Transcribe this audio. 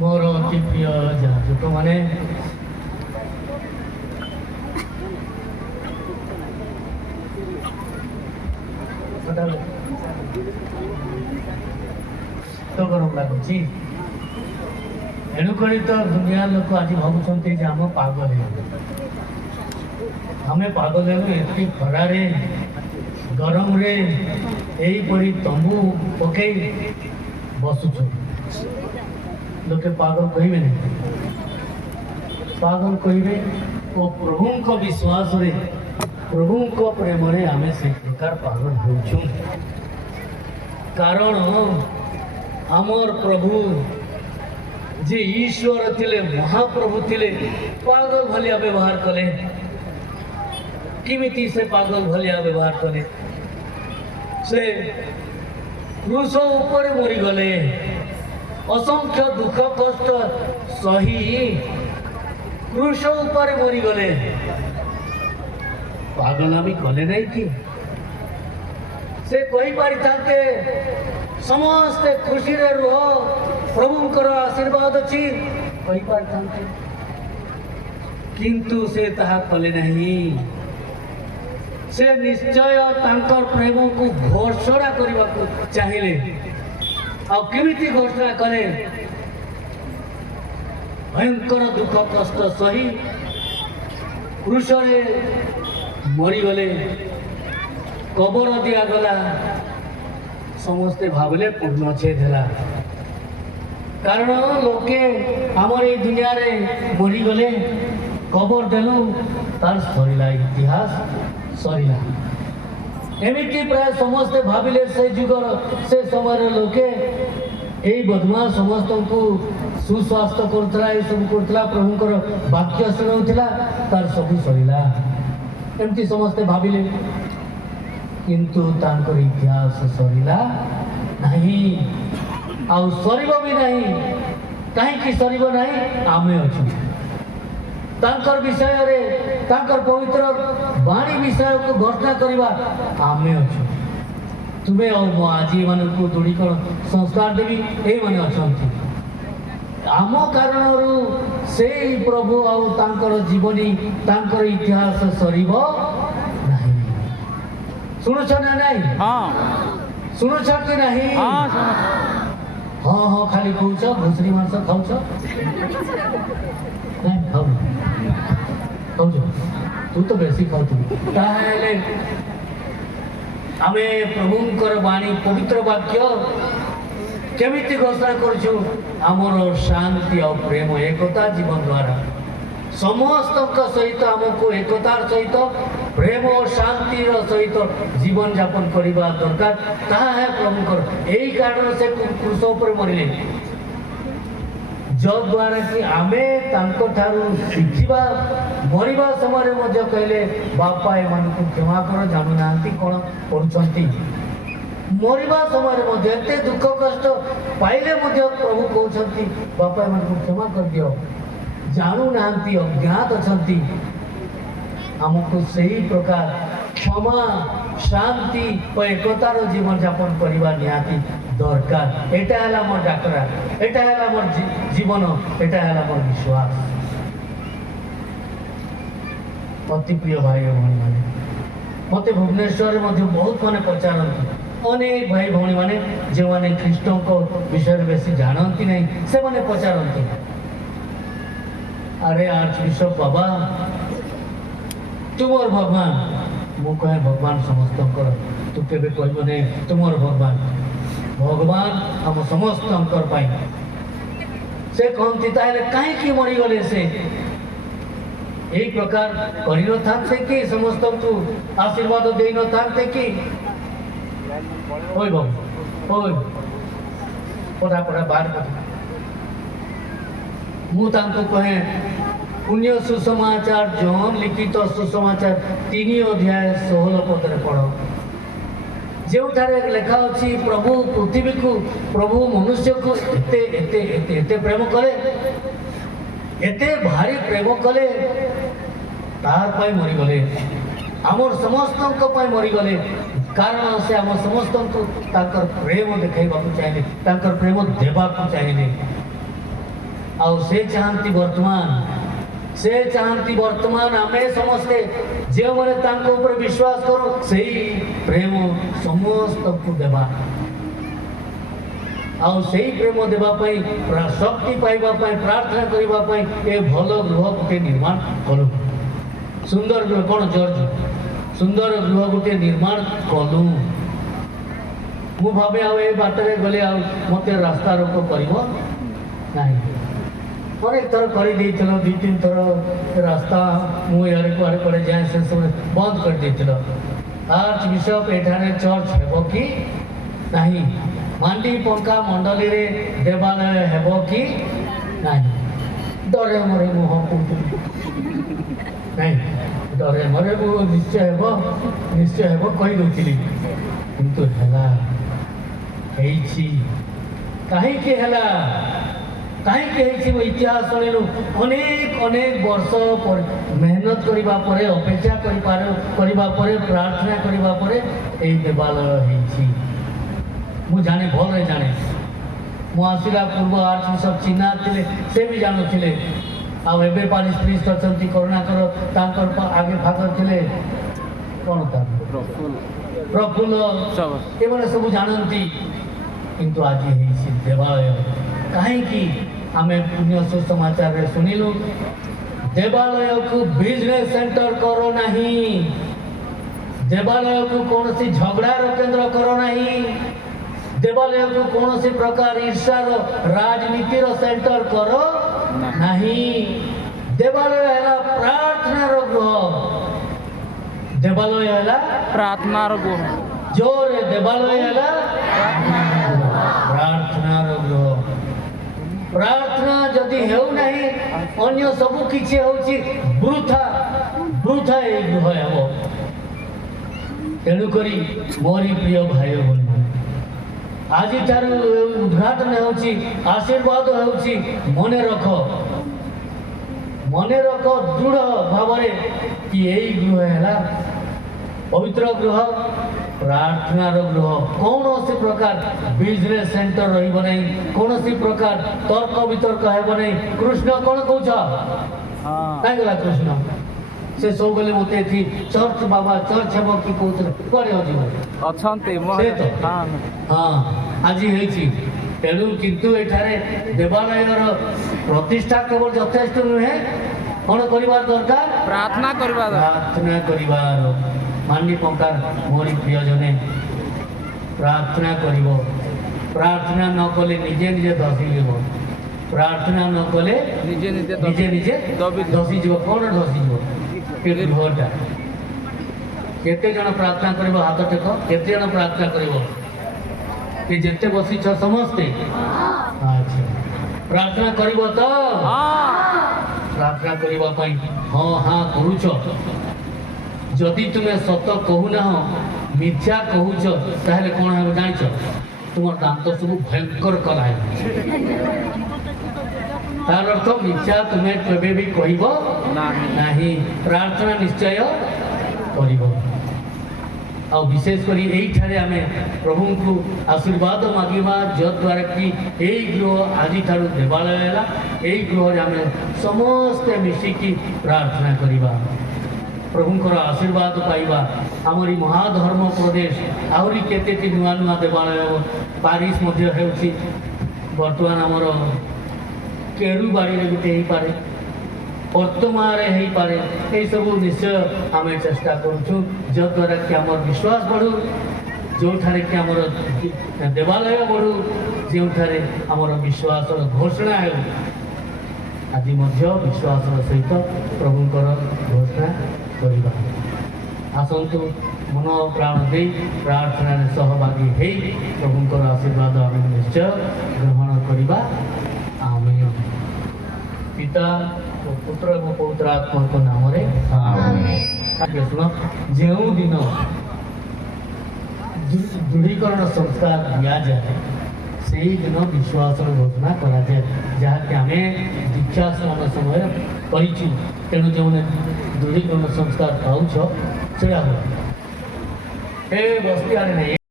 मोर अति प्रिय जाजक माने तो गरम लगुच एणुक तो दुनिया लोक आज भावुं आम पागल आम पागल एत खरारे गरम रे यहीपरी तंबू पकई बसुच लोके पागल कहे नहीं पागल कहे ओ प्रभु को विश्वास रे प्रभु को प्रेम रे आम से प्रकार पागल होचु कारण आमर प्रभु जे ईश्वर थिले महाप्रभु थिले पागल भलिया व्यवहार कले किमिति से पागल भलिया व्यवहार कले से क्रूस ऊपर मरी गले असंख्य दुख कष्ट सही क्रूस ऊपर मरी गले पागल आम कले नहीं थी से कही पारि थाते समस्त खुशी रे रुह प्रभुंकर आशीर्वाद अच्छी कही पारि थाते किंतु से ताहा कले नहीं से निश्चय तांकर प्रेम को घोषणा करने को चाहिए आमिति घोषणा कले भयंकर दुख कष्ट सही क्रूस रे मरीगले कबर दिगला समस्ते भाविले पूर्णच्छेद है कारण लोके आमर ये दुनिया रे मरीगले कबर देलु तार सरीला इतिहास सरीला एमिति प्राय समस्ते भाविले से जुगर से समय लोके यही बदमा समस्त को सुस्वास्थ्य करुला ये सब करुला प्रभुंकर वाक्य शुणाऊला तार सब सरीला एमती समस्ते भाविले किंतु तांकर इतिहास सरीला नहीं आउ सरीब भी नहीं कहीं सरीब नहीं आमे अछु तांकर विषय रे तांकर पवित्र वाणी विषय को घोषणा करवा आमे अछु तुम्हें और मो आज मान को जोड़ी संस्कार देवी ये माने अछंती आम कारण से प्रभु आउ तांकर जीवनी तांकर इतिहास सरीब नहीं शुणुछ ना नहीं शुणुछ कि नहीं हाँ हाँ खाली कौच घुसरी मांस खाऊच तू तो बेसी खाऊ आमे प्रभुंकर वाणी पवित्र वाक्य केमिति घोषणा करछु आमर शांति और प्रेम एकता जीवन द्वारा समस्त सहित आमको एकतार सहित प्रेम और शांति सहित जीवन यापन करवा दरकार ताहा है प्रभुंकर यही कारण से क्रूस पर मरिले जद्वारा कि आमे तांको ठारू शिखिबा मरिबा समय मध्य कहले बापा एमानकु क्षमा कर जानु नांती कोन करूछंती मरिबा समय मध्य एते दुख कष्ट पाइले मध्य प्रभु कहउछंती बापा एमानकु क्षमा कर दियो जानु नांती अज्ञात अछंती हमको सही प्रकार क्षमा शांति और एकतार जीवन यापन करवा निहाती दरकार एटा है मोर डाकरा एटा है मोर जीवन एटा है मोर विश्वास अति प्रिय भाई भौणी मैंने मत भुवनेश्वर बहुत मैंने पचारती अनेक भाई भौणी मैंने जो मैंने ख्रीष्टों को विषय में बेसी जानती नहीं से मैंने पचारती अरे आर्चबिशप बाबा तुमर भगवान मु कहे भगवान समस्त तू के कहब नहीं तुमर भगवान भगवान हम समस्त से कहती कहीं मरीगले से यही प्रकार कर कि समस्त को आशीर्वाद दे न था कि पढ़ा पढ़ा बाहर मुझे कहे पुण्य सुसमाचार जॉन लिखित सुसमाचार 3 अध्याय 16 पदरे पढ़ जो लेखा अच्छी प्रभु पृथ्वी को प्रभु मनुष्य को एते एते एते एते प्रेम कले एते भारी प्रेम कले तार पाई मरीगले आमर समस्त मरीगले कारण से आम समस्त को प्रेम देखा चाहिए प्रेम देवाक चाहिए आउ से चाहती वर्तमान आम समस्ते जो मैंने विश्वास करूँ से प्रेम समस्त को देवा आउ से प्रेम देवाई शक्ति पाइबापी प्रार्थना करने ये भल गृह गोटे निर्माण करूँ सुंदर गृह कौन जर्ज सुंदर गृह गोटे निर्माण कलु मु भावे आ बाटर गले आ मत रास्ता रोक कर अनेक थर कर दुई तीन थर रास्ता मुझे कड़े जाए से सब बंद कर आर्च बिशप एठाने चर्च हेब कि नहीं मांडी पंखा मंडली रे देवालय हेब कि नहीं डरे मरे मुह नहीं डरे मरे मु निश्चय हेब कही दूसरी किंतु हैला कहीं इतिहास शुणिलु अनेक अनेक वर्ष मेहनत करने पर अपेक्षा करने प्रार्थना करने पर यही देवालय मु जाने भल जाने मु आसला पूर्व आर्च बिशप चिन्हा थे से भी जानूले आबे पारिश प्रिस्ट अच्छा करुणाकर आगे फागर थे कौन था प्रफुल्ल ये सब जानती किंतु आज देवालय कहीं आम पुण्य सुसमाचार रे शुणिलु देवालय को बिजनेस सेंटर करो नहीं देवालय को कौन सी झगड़ार केन्द्र करो नहीं देवालय को कौन सी प्रकार ईर्षार राजनीतिर सेंटर करो नहीं देवालय है प्रार्थनार गृह देवालय है प्रार्थनार गृह जोर देवालय है प्रार्थनार गृह प्रार्थना जदि हेउ नहीं अन्य सबू किछि होछि वृथा ए गृह हेबो तेणुकरी मोरी प्रिय भाई बहन आज ठार उद्घाटन होछि आशीर्वाद होछि मने रख दृढ़ भाव कि यही गृह है पवित्र गृह प्रार्थनार गृह कौन सी प्रकार बिजनेस सेंटर रहिबो नहीं कौन सी प्रकार तर्क वितर्क हेबो नहीं कृष्ण कौन कहछ काई गला कृष्ण से सब बेले मते थी चर्च बाबा चर्च हेबो कि कहछ कोरे होजिबो अछंते से तो हां आज हेछि तेणु किंतु एठारे देवालयर प्रतिष्ठा केवल यथेष्ट नुहे कौन करिवार दरकार प्रार्थना करिवार मांडी पंकार मोरी प्रियजने प्रार्थना करिवो प्रार्थना न कले निजे निजे धसी जीव प्रार्थना न कले निजे निजे धसी जीव कौन धसी जीव गृहटा केते जन प्रार्थना करिवो हाथ टेक केते जन प्रार्थना करिवो कि जेते बसी छ समस्ते अच्छा प्रार्थना करिवो तो प्रार्थना करिवा पई हां करूछ जदि तुम्हें सत कहूना मिथ्या कहूच ताहले कौन है जान तुम दांत सब भयंकर कला तार अर्थ मिथ्या तुम्हें केबे भी कहब नहीं प्रार्थना निश्चय कर विशेषकर यही आम प्रभु को आशीर्वाद मागिबा जद्वारा कि यही गृह आज ठार देवालय है यही गृह आम समस्ते मिसिकी प्रार्थना करवा प्रभुंकर आशीर्वाद पाइबा आमरी महाधर्म प्रदेश आहरी केते नुआ नुआ देवालय पारिश बर्तमान आमर केरुबाड़ी गोटे हो पारे वर्तमान हो पारे ये सब निश्चय आम चेष्टा करूँ जद्वारा कि आम विश्वास बढ़ू जो कि आमर देवालय बढ़ू जो आमर विश्वास घोषणा हो आज विश्वास सहित प्रभुंकर घोषणा करवा आसतु मन प्राण दे प्रार्थना सहभागी हो प्रभुंकर आशीर्वाद आम निश्चय ग्रहण करवा आमेन पिता पुत्र और पवित्र आत्मा नाम शुण जो दिन दृढ़ीकरण संस्कार दि जाए से दिन विश्वास घोषणा कराए जहाँकि आम दीक्षा स्नान समय करूँ तेणु जो दृढ़ीकरण संस्कार पाच से ଏ ବସ୍ତି ଆଣି ନାହିଁ